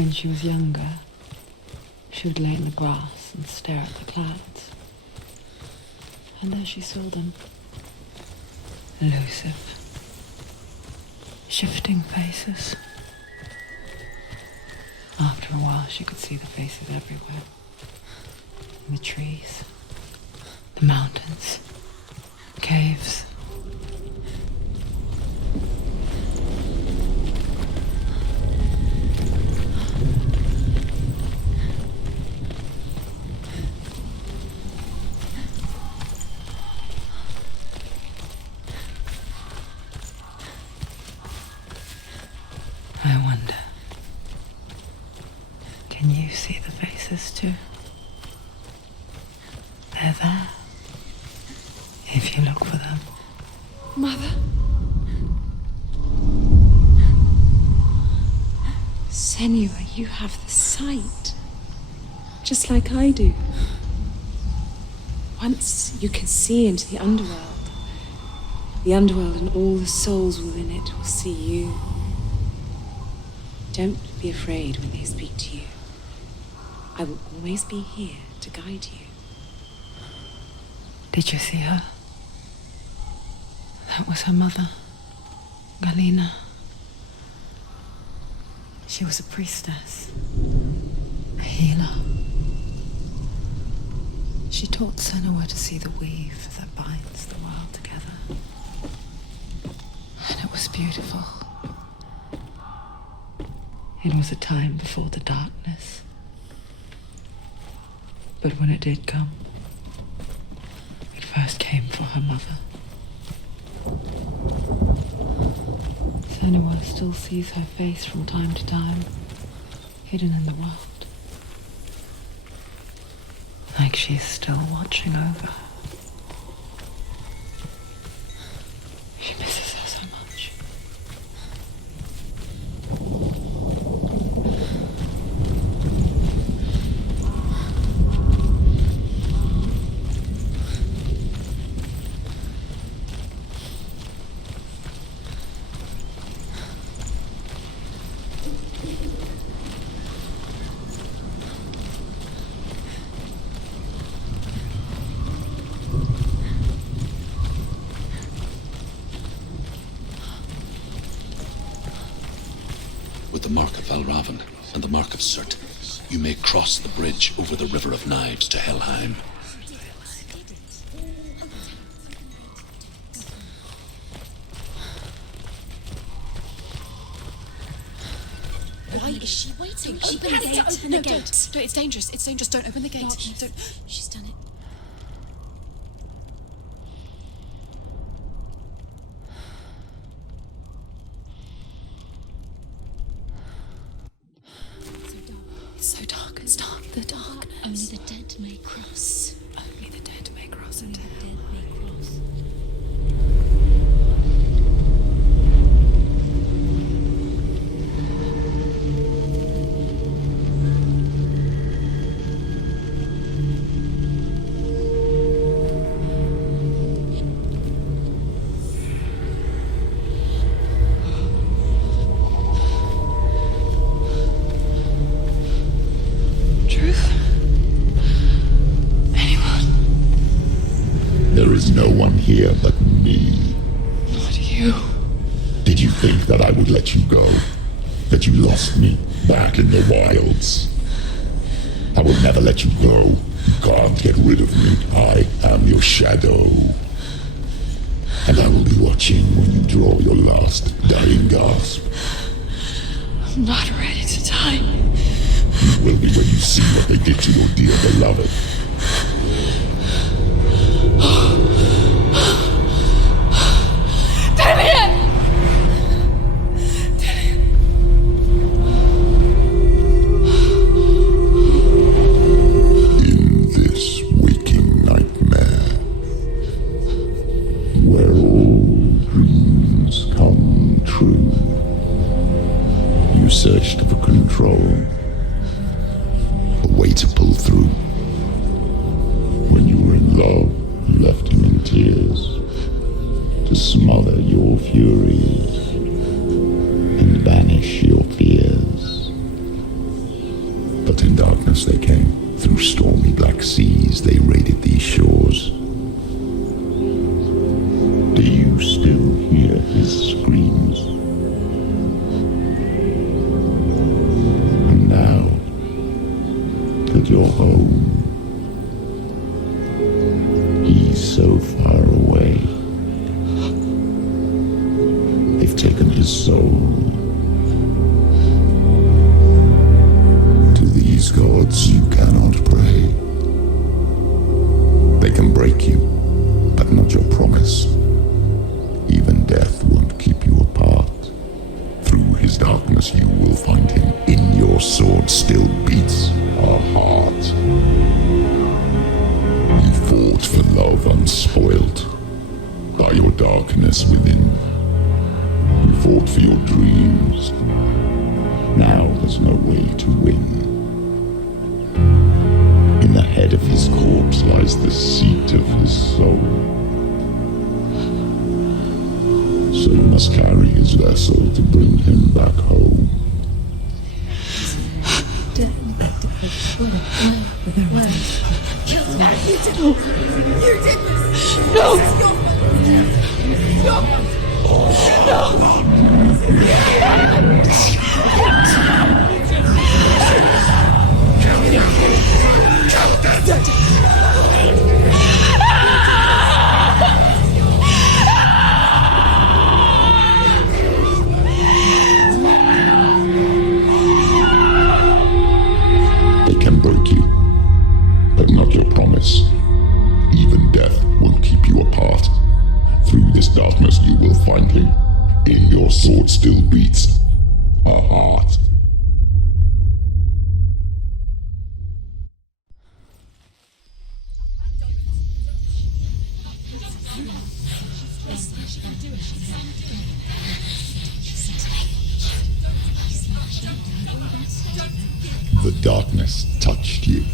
When she was younger, she would lay in the grass and stare at the clouds. And there she saw them. Elusive. Shifting faces. After a while, she could see the faces everywhere. In the trees, the mountains, caves. I wonder, can you see the faces too? They're there, if you look for them. Mother? Senua, you have the sight, just like I do. Once you can see into the underworld and all the souls within it will see you. Don't be afraid when they speak to you. I will always be here to guide you. Did you see her? That was her mother, Galina. She was a priestess, a healer. She taught Senua to see the weave that binds the world together. And it was beautiful. It was a time before the darkness. But when it did come, it first came for her mother. Senua still sees her face from time to time, hidden in the world. Like she's still watching over her. She misses her so much. With the mark of Valravan and the mark of Surt, you may cross the bridge over the River of Knives to Helheim. Why is she waiting? Open the gate. Open the gate. No, it's dangerous. It's dangerous. Don't open the gate. Don't. She's done it. It's so dark. It's dark. The dark. Only the dead may cross. Only the dead may cross. Only the dead may cross. There is no one here but me. Not you. Did you think that I would let you go? That you lost me back in the wilds? I will never let you go. You can't get rid of me. I am your shadow. And I will be watching when you draw your last dying gasp. I'm not ready to die. You will be when you see what they did to your dear beloved. Searched for control, a way to pull through. When you were in love, you left him in tears to smother your furies and banish your fears. they've taken his soul. To these gods you cannot pray. They can break you, but not your promise. Even death won't keep you apart. Through his darkness you will find him. In your sword still beats a heart. You fought for love unspoilt by your darkness within. You fought for your dreams. Now there's no way to win. In the head of his corpse lies the seat of his soul. So you must carry his vessel to bring him back home. They can break you, but not your promise. Even death won't keep you apart. Through this darkness you will find him. In your sword still beats a heart. The darkness touched you.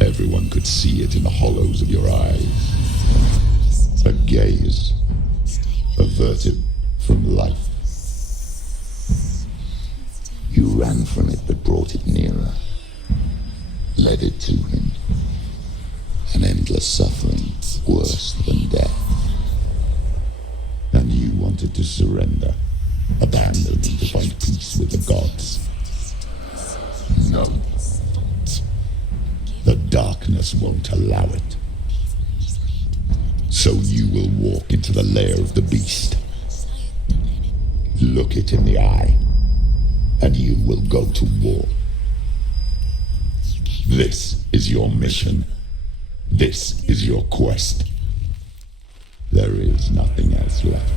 Everyone could see it in the hollows of your eyes. A gaze averted from life. You ran from it but brought it nearer. Led it to him. An endless suffering worse than death. And you wanted to surrender. Abandon him to find peace with the gods. No. The darkness won't allow it. So you will walk into the lair of the beast. Look it in the eye, and you will go to war. This is your mission. This is your quest. There is nothing else left.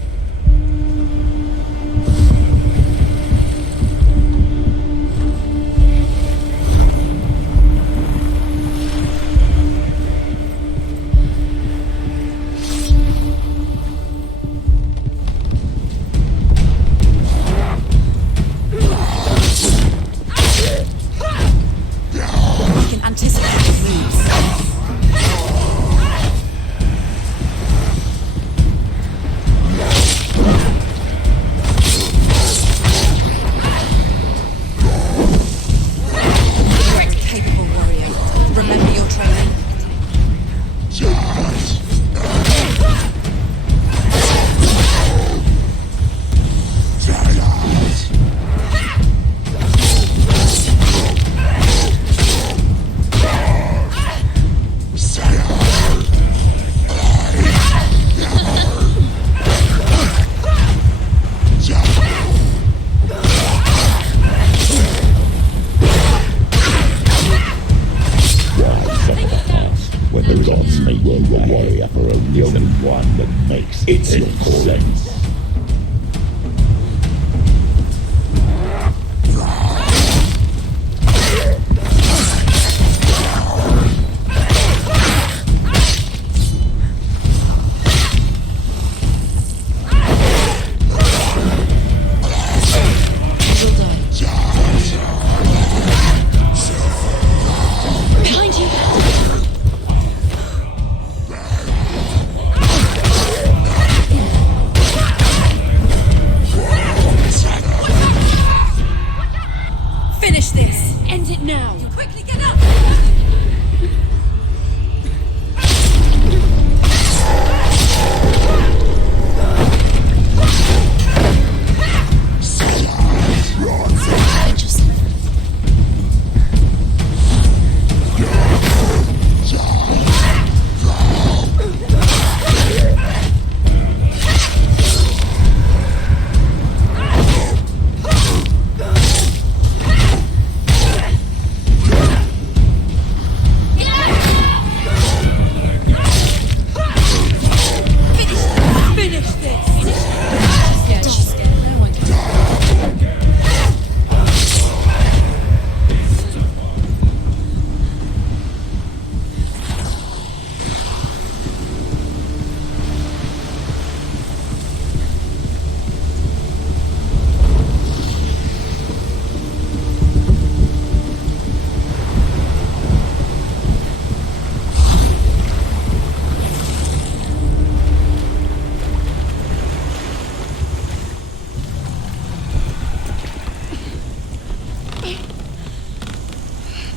It's your calling.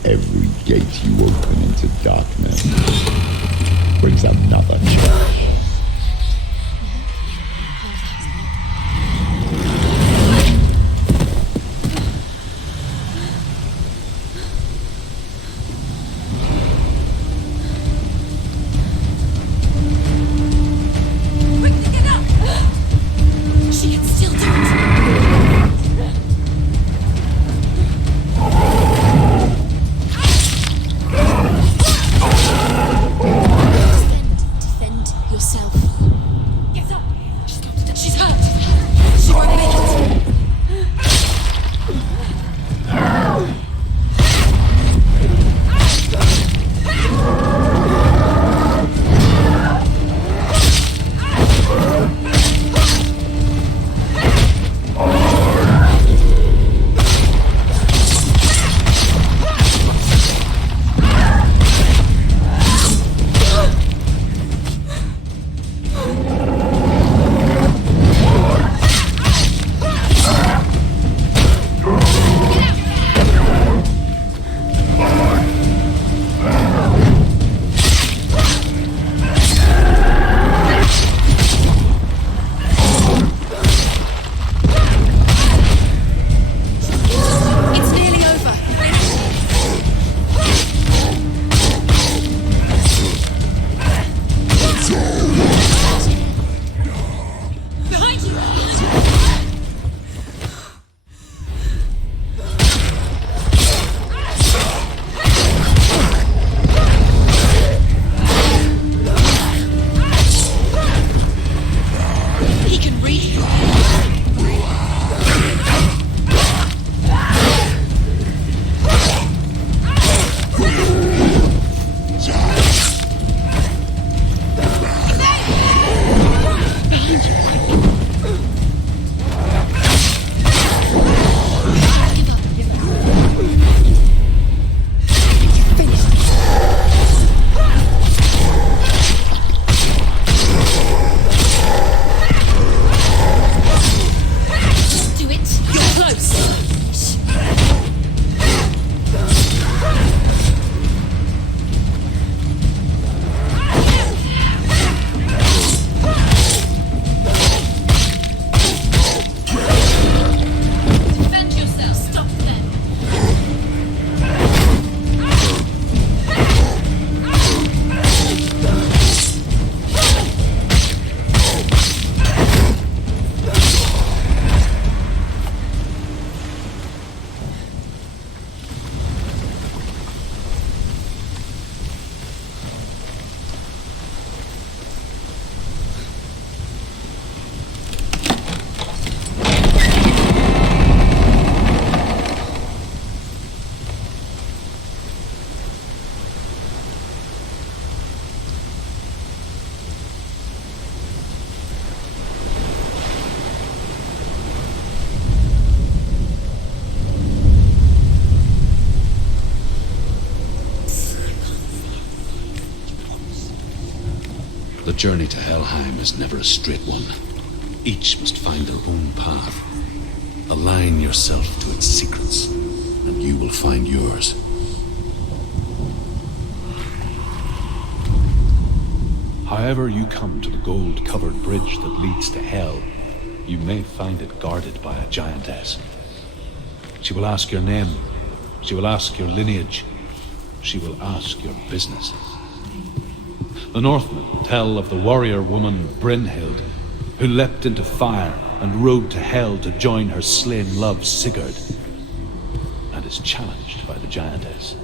every gate you open into darkness brings another church. The journey to Helheim is never a straight one. Each must find their own path. Align yourself to its secrets, and you will find yours. However you come to the gold-covered bridge that leads to Hell, you may find it guarded by a giantess. She will ask your name. She will ask your lineage. She will ask your business. The Northmen tell of the warrior woman Brynhild, who leapt into fire and rode to Hell to join her slain love Sigurd, and is challenged by the giantess.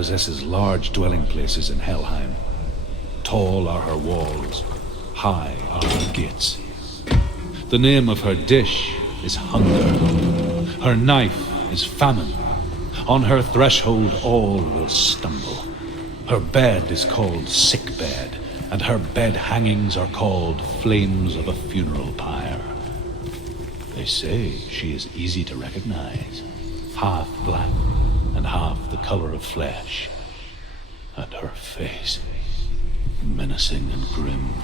possesses large dwelling places in Helheim. Tall are her walls, high are her gates. The name of her dish is hunger. Her knife is famine. On her threshold all will stumble. Her bed is called sick bed, and her bed hangings are called flames of a funeral pyre. They say she is easy to recognize, half black and half the color of flesh, and her face menacing and grim.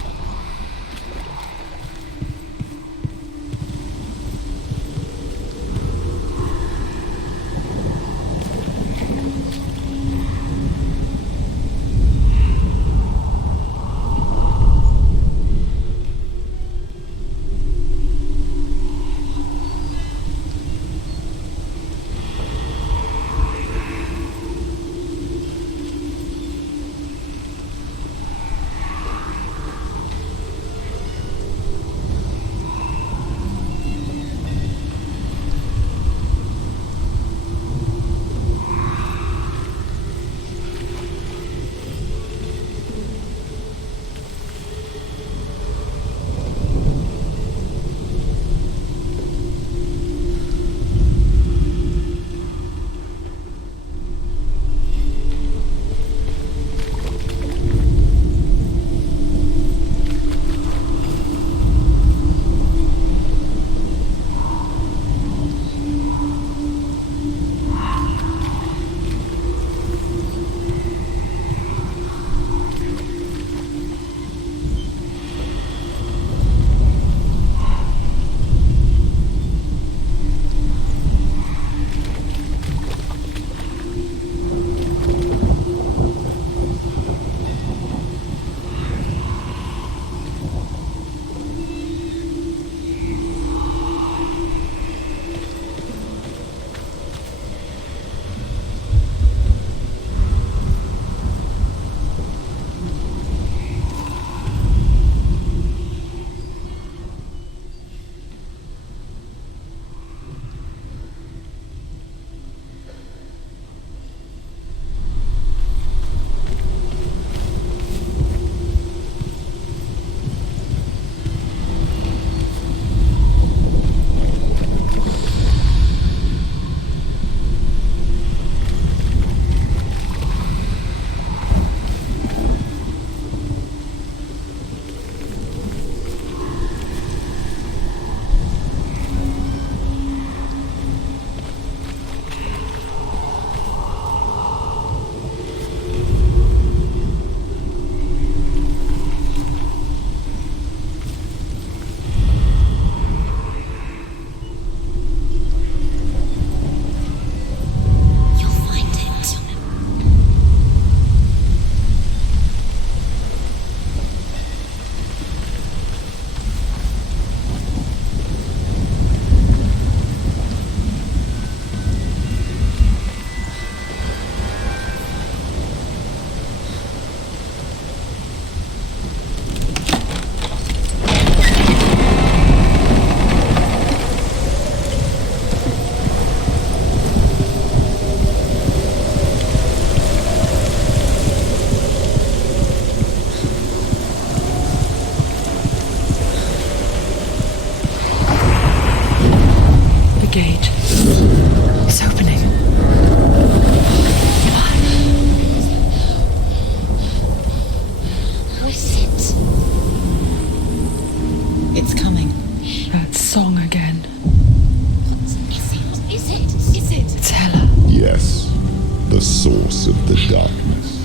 the source of the darkness.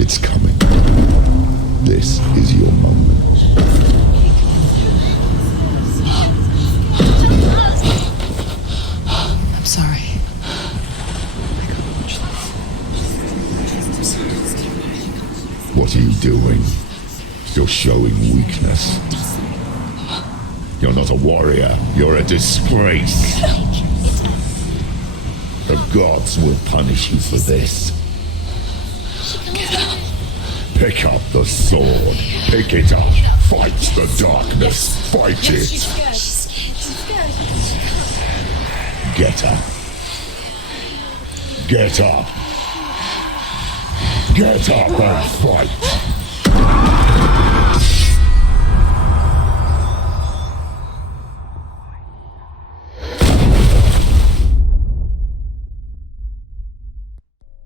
It's coming. This is your moment. I'm sorry. I can't watch this. What are you doing? You're showing weakness. You're not a warrior. You're a disgrace. The gods will punish you for this. Pick up the sword. Pick it up. Fight the darkness. Fight it. Get up. Get up. Get up and fight!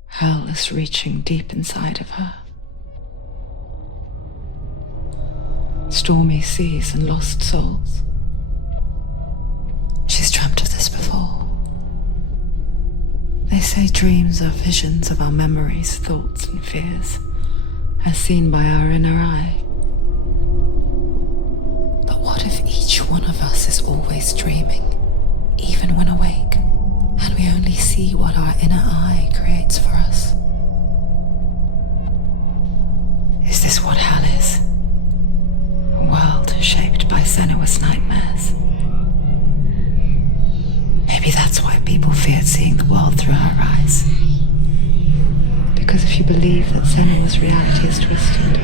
Hell is reaching deep inside of her. Stormy seas and lost souls. She's dreamt of this before. They say dreams are visions of our memories, thoughts, and fears, as seen by our inner eye. But what if each one of us is always dreaming, even when awake, and we only see what our inner eye creates for us? Is this what hell is? A world shaped by Senua's nightmares. Maybe that's why people feared seeing the world through her eyes. Because if you believe that Senua's reality is twisted,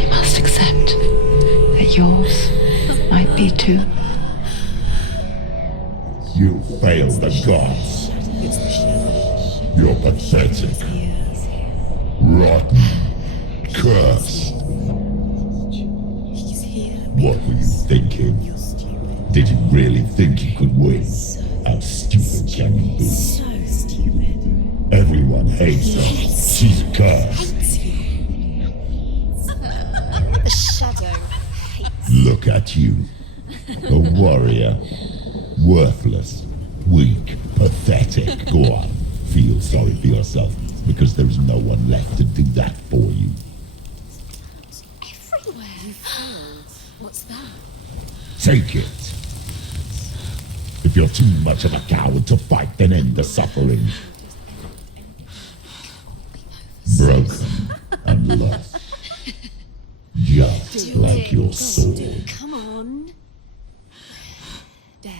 you must accept that yours might be too. You failed the gods. You're pathetic. Rotten. Cursed. What were you thinking? Did you really think you could win? How stupid can you be? So stupid. Everyone hates her. She's cursed. The shadow hates. Look at you. A warrior. Worthless. Weak. Pathetic. Go on. Feel sorry for yourself, because there's no one left to do that for you. Everywhere. You feel. What's that? Take it. If you're too much of a coward to fight, then end the suffering. Broken and lost. Just like your sword. Come on. Dare.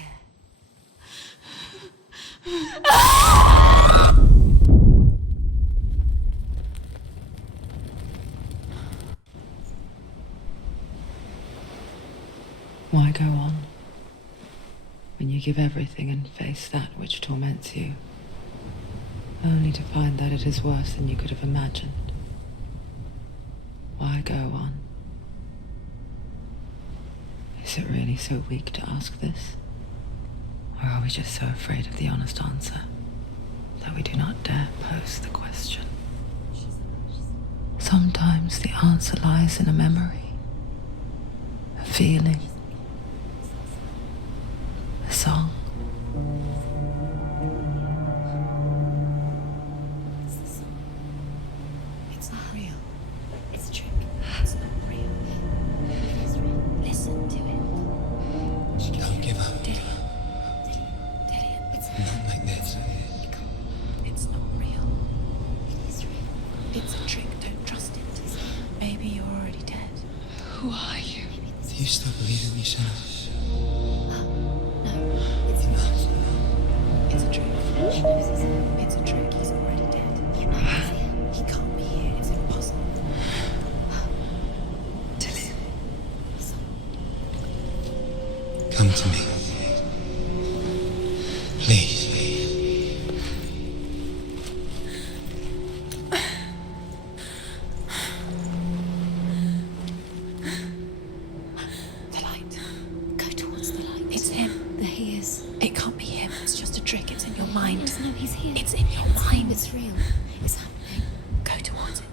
Why go on when you give everything and face that which torments you, only to find that it is worse than you could have imagined? Why go on? Is it really so weak to ask this? Or are we just so afraid of the honest answer that we do not dare pose the question? Sometimes the answer lies in a memory, a feeling, a song. It's not real. It's a trick. It's not real. It is real. Listen to it. Don't give up. It's Not like this. It's not real. It is real. It's a trick. Don't trust it. Maybe you're already dead. Who are you? Do you still believe in me, Senua? No, it's not. It's a trick. It's a trick. He's already dead. You know he's here. He can't be here. It's impossible. Tilly. Come to me. Please. The light. Go towards the light. It's him. There he is. It can't be him. It's just a trick. It's in your mind. No, he's here. It's in your mind. It's real. It's happening. Go towards it.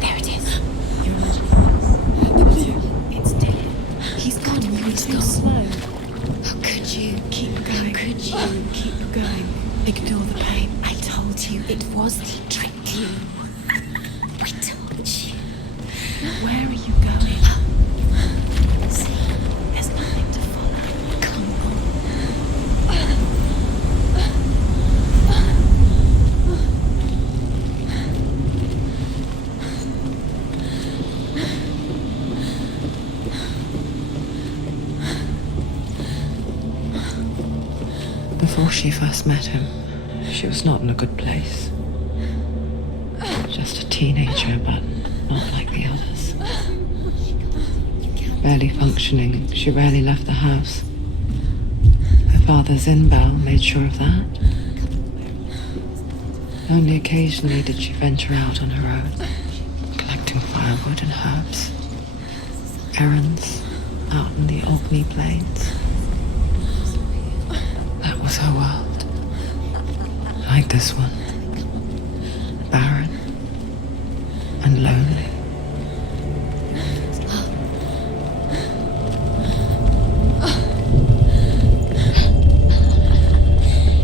There it is. It's dead. He's gone. He's gone. Slow. How could you? Keep going. How could you? Keep going. Ignore the pain. I told you it was to trick you. I told you. Where are you going? See, there's nothing to follow. Come on. she first met him, she was not in a good place. Just a teenager, but not like the others. Barely functioning, she rarely left the house. Her father's in-bell made sure of that. Only occasionally did she venture out on her own, collecting firewood and herbs. Errands out in the Orkney Plains. That was her world. Like this one. Barren and lonely.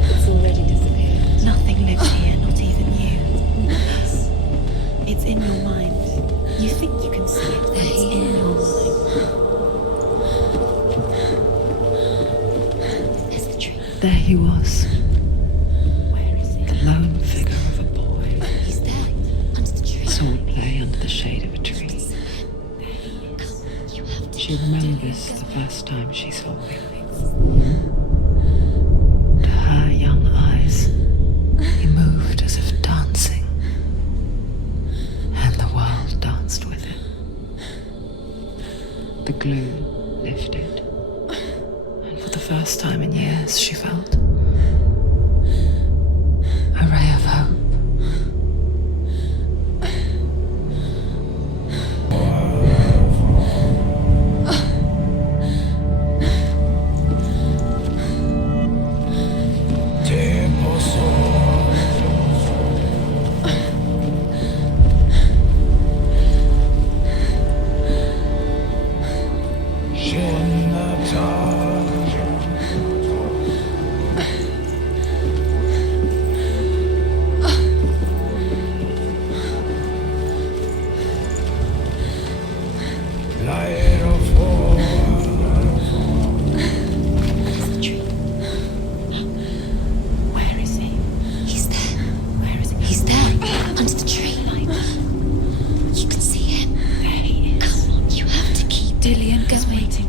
It's already disappeared. Nothing lives here, not even you. It's in your mind. You think you can see it, but it's in your mind. There's the tree. There he was. Where is he? The lone figure of a boy. He's there, under the tree. Swordplay under the shade of a tree. You have to. She remembers the first time she saw him. To her young eyes, he moved as if dancing, and the world danced with him. The glue lifted, and for the first time in years, she felt a ray of hope. Where is he? He's there. Where is he? He's there, under the tree. You can see him. There he is. Come on, you have to keep Dillian going. Waiting.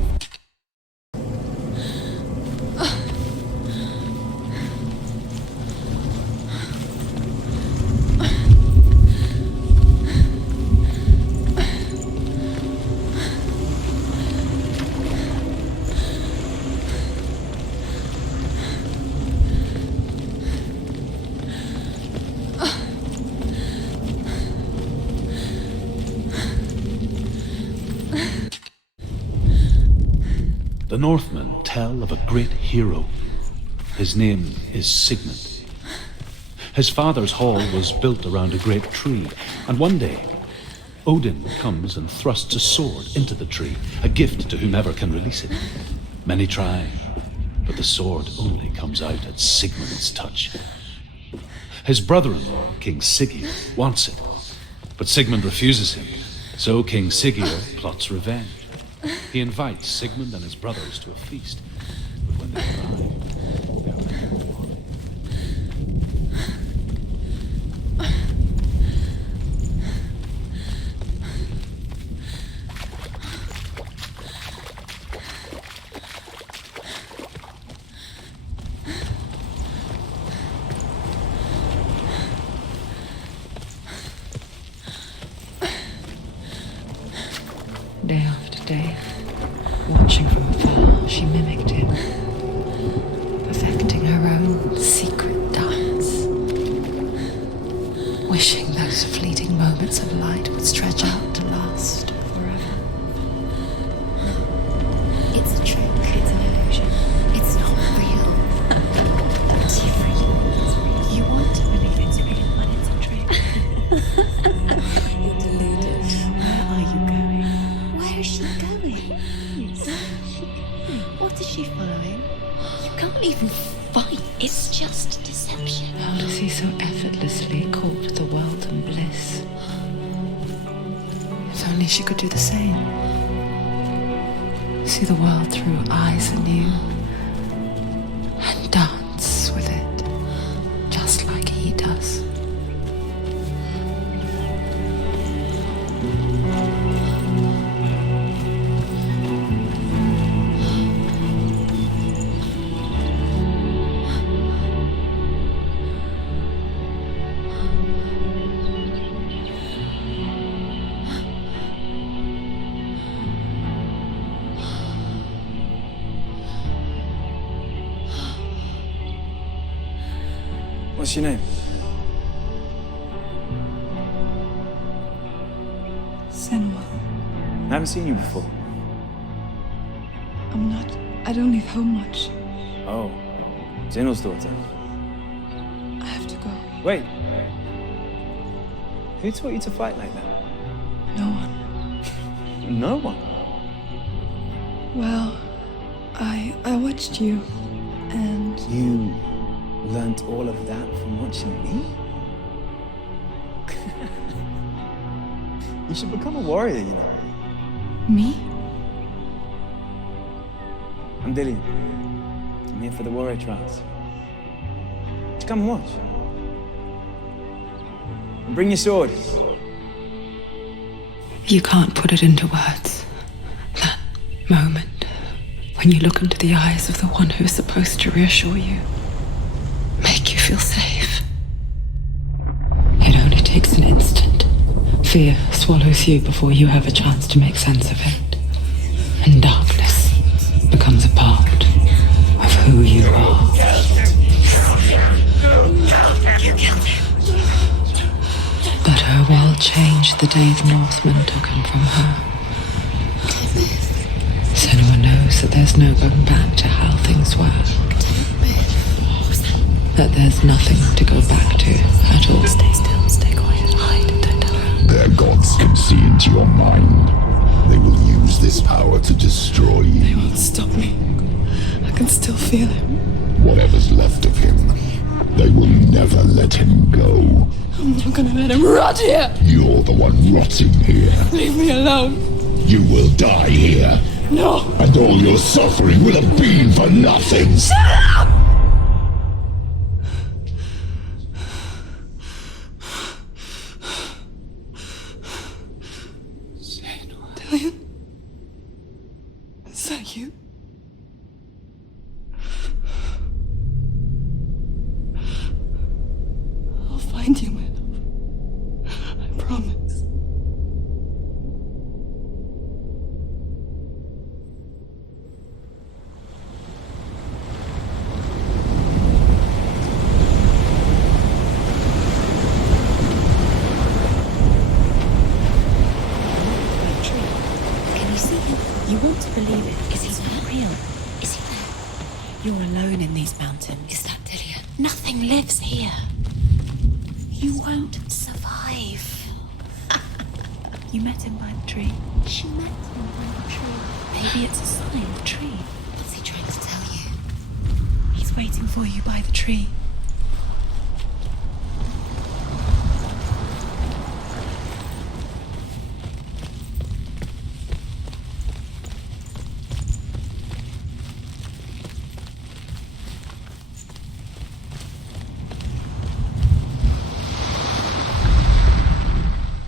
The Northmen tell of a great hero. His name is Sigmund. His father's hall was built around a great tree, and one day, Odin comes and thrusts a sword into the tree, a gift to whomever can release it. Many try, but the sword only comes out at Sigmund's touch. His brother-in-law, King Siggeir, wants it, but Sigmund refuses him, so King Siggeir plots revenge. He invites Sigmund and his brothers to a feast, but when they arrive, they are met. Day after day, watching from afar, she mimicked him, perfecting her own secret dance, wishing those fleeting moments of light would stretch out to last forever. It's a trick. It's an illusion. It's not real. But you want to believe it's real, but it's a trick. You're deluded. Where are you going? Where is she going? What is she following? You can't even fight. It's just deception. How does he so effortlessly court the world and bliss? If only she could do the same. See the world through eyes anew and dance with it, just like he does. What's your name? Senua. I haven't seen you before. I don't leave home much. Oh, Zenua's daughter. I have to go. Wait. Who taught you to fight like that? No one. No one? Well, I watched you, and You learnt all of that from watching me? You should become a warrior, you know. me? I'm Dillian. I'm here for the warrior trials. Just come and watch. And bring your sword. You can't put it into words. That moment when you look into the eyes of the one who's supposed to reassure you, make you feel safe. It only takes an instant. Fear swallows you before you have a chance to make sense of it. And darkness becomes a part of who you are. But her world changed the day the Northmen took him from her. Senua knows that there's no going back to how things were. That there's nothing to go back to at all. Stay still, stay quiet, hide, don't tell her. Their gods can see into your mind. They will use this power to destroy They you. won't stop me. I can still feel him. Whatever's left of him, they will never let him go. I'm not gonna let him rot here. You're the one rotting here. Leave me alone. You will die here. No. And all your suffering will have been for nothing. Shut up! Dillian? Is that you? I'll find you, my love. I promise. Can you see him? You want to believe it. Is he not real? Is he there? You're alone in these mountains. Is that Dillian? Nothing lives here. You won't survive. You met him by the tree. She met him by the tree. Maybe it's a sign. The tree. What's he trying to tell you? He's waiting for you by the tree.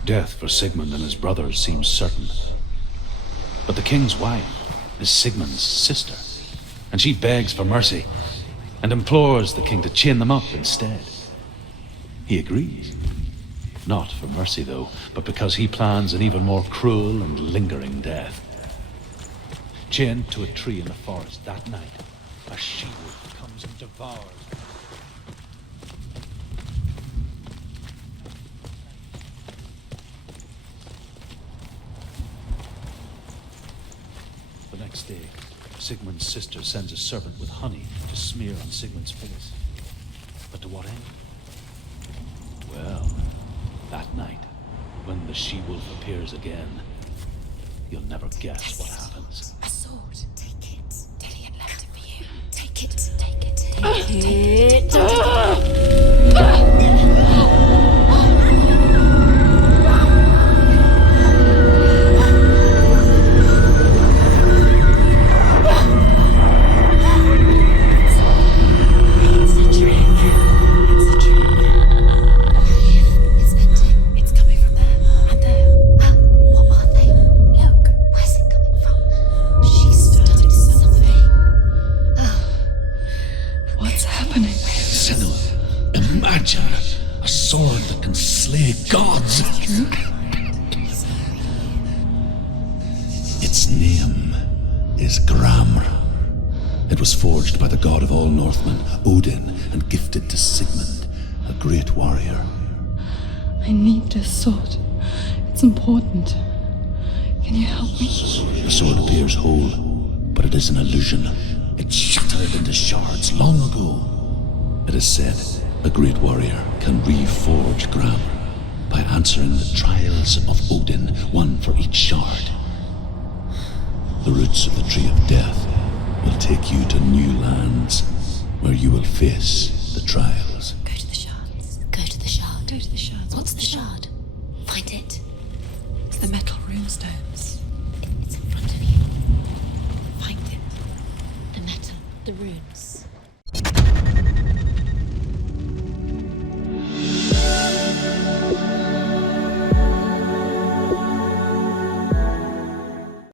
Death for Sigmund and his brothers seems certain. But the king's wife is Sigmund's sister, and she begs for mercy and implores the king to chain them up instead. He agrees. Not for mercy, though, but because he plans an even more cruel and lingering death. Chained to a tree in the forest that night, a she-wolf comes and devours. The next day, Sigmund's sister sends a servant with honey to smear on Sigmund's face. But to what end? Well, that night, when the she-wolf appears again, you'll never guess what happens. A sword. Take it. Dillian left it for you. Take it. Take it. Take it. Its name is Gramr. It was forged by the god of all Northmen, Odin, and gifted to Sigmund A great warrior. I need this sword. It's important. Can you help me? The sword appears whole, but it is an illusion. It shattered into shards long ago. It is said a great warrior can reforge ground by answering the trials of Odin, one for each shard. The roots of the Tree of Death will take you to new lands where you will face the trials. Go to the shards. Go to the shard. Go to the shards. What's the shard? Find it. It's the metal runestones. It's in front of you. Find it. The metal. The runes.